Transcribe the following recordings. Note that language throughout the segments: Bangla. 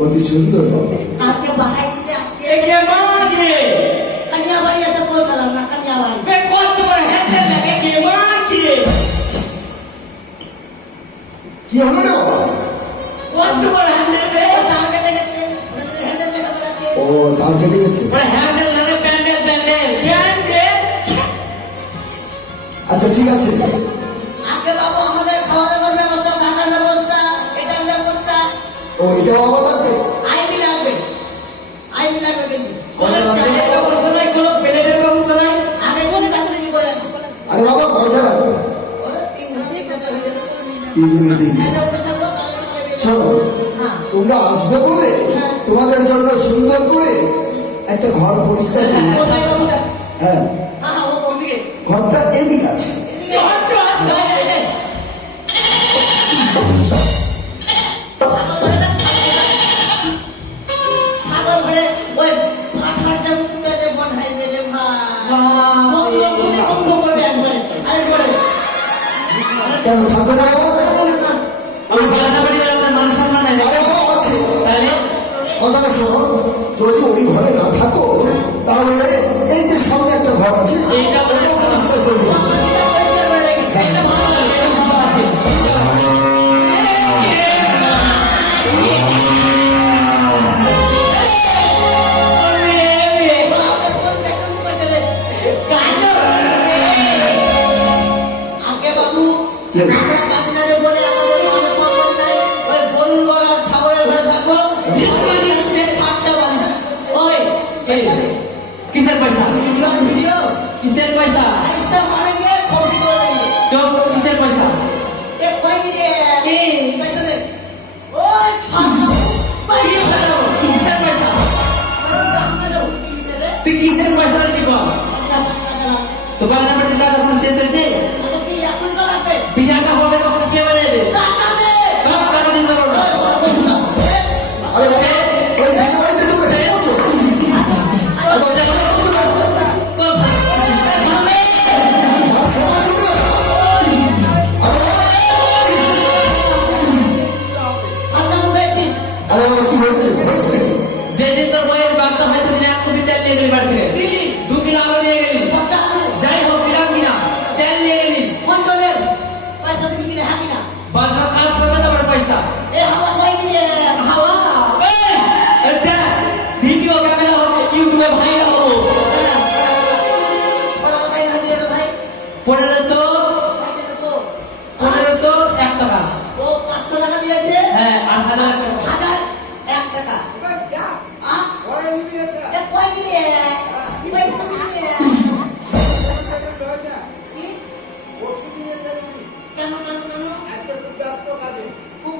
অতি সুন্দর বাবা আজকে বাড়াইছে আজকে? একে মাগে কন্যা বাড়ি এসে পৌঁছালাম না কন্যা বাড়ি বে কত বড় হেতে কে? কি? কত হ্যান্ডেল প্যান্ডেল প্যান্ডেল। প্যান্ডেল? আচ্ছা ঠিক আছে। লাগবে আইনি লাগবে আইনি লাগবে কিন্তু। তোমাদের জন্য সুন্দর করে একটা ঘর পরিষ্কার হ্যাঁ। আমি বাড়াবাড়ি আমার মান সম্মান আছে। শোনো যদি ওই ঘরে না থাকো তাহলে এই Iya.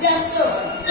Gracias.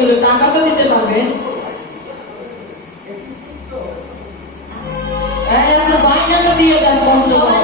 গেল টাকা তো দিতে পারবেন হ্যাঁ, বাইনাটা দিয়ে দেন কমসে